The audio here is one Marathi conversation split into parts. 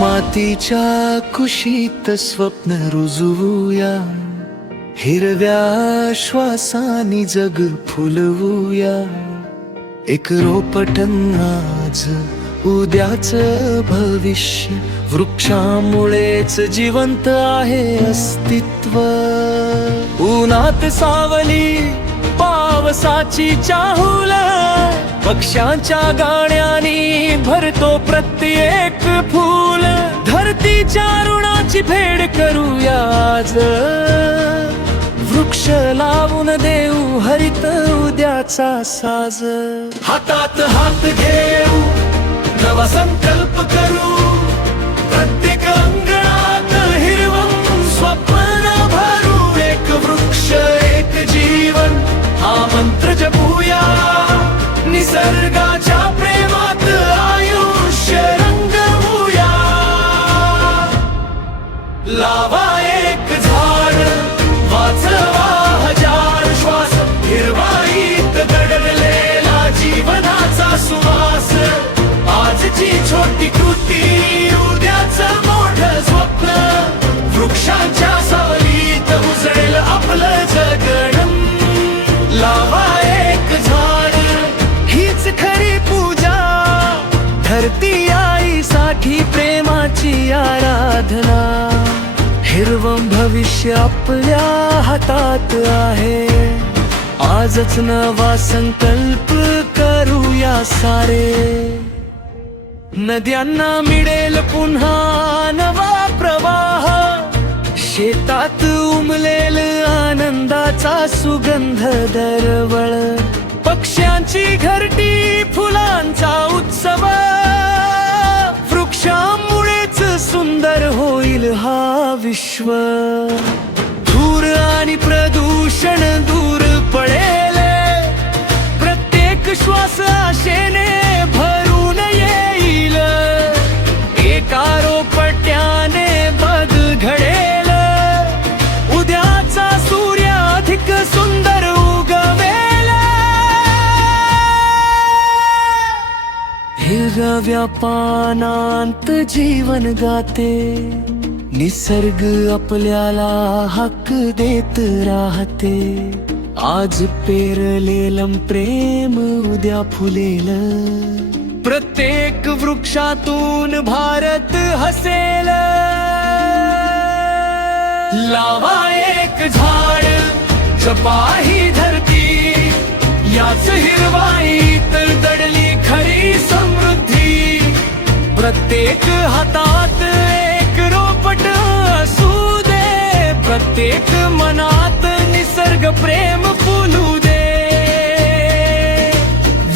मातीच्या कुशीत स्वप्न रुजवूया, हिरव्या श्वासानी जग फुलवूया. एक रोपटन आज उद्याच भविष्य, वृक्षामुळेच जिवंत आहे अस्तित्व. उन्हात सावली पावसाची चाहुल, पक्ष्यांच्या गाण्यानी भरतो प्रत्येक फूल. धरतीच्या ऋणाची फेड करूया आज, वृक्ष लावून देऊ हरित उद्याचा साज. हातात हात घेऊ, नवा संकल्प करू, प्रत्येक अंगणात हिरवं स्वप्न भरू. एक वृक्ष एक जीवन हा मंत्र जपूया, निसर्गाच्या प्रेमात आयुष्य रंगवूया. लावा एक झाड, वाचवा हजार श्वास, हिरवाईत दडलेला जीवनाचा सुवास. आजची छोटी कृती उद्याचं मोठं स्वप्न, वृक्षांच्या सावलीत उजळेल आपलं जगणं. लावा एक झाड, हीच खरी पूजा, धरती आईसाठी प्रेमाची आराधना. हिरवं भविष्य आपल्या हातात आहे, आजच नवा संकल्प करूया सारे. नद्यांना मिळेल पुन्हा नवा प्रवाह, शेतात उमलेल आनंदाचा सुगंध दरवळ. पक्ष्यांची घरटी फुलांचा उत्सव, वृक्षांमुळेच सुंदर होईल हा विश्व. धूर आणि प्रदूषण दूर पडेल, प्रत्येक श्वास आशेने भरून येईल. एका रोपट्याने बदल घडेल, उद्याचा सूर्य अधिक सुंदर उगवेल. हिरव्या पानांत जीवन गाते, निसर्ग आपल्याला हक्क देत राहते. आज पेरलेलं प्रेम उद्या फुलेल, प्रत्येक वृक्षातून भारत हसेल. लावा एक झाड, जपा ही धरती, याच हिरवाईत दडली खरी समृद्धी. प्रत्येक हातात एक रोपट असू दे, प्रत्येक मनात निसर्ग प्रेम फुलू दे.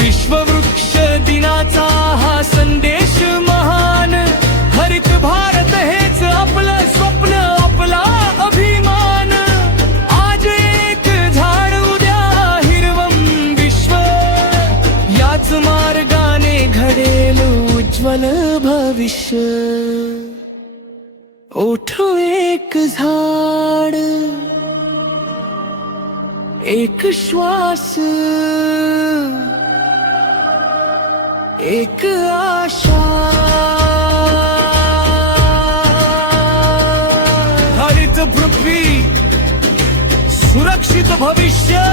विश्व वृक्ष दिनाचा हा संदेश महान, हरित भारत हेच आपलं स्वप्न, आपला अभिमान. आज एक झाड, उद्या हिरवं विश्व, याच मार्गाने घडेल उज्ज्वल भविष्य. उठो एक झाड, एक श्वास, एक आशा. हरित पृथ्वी, सुरक्षित भविष्य.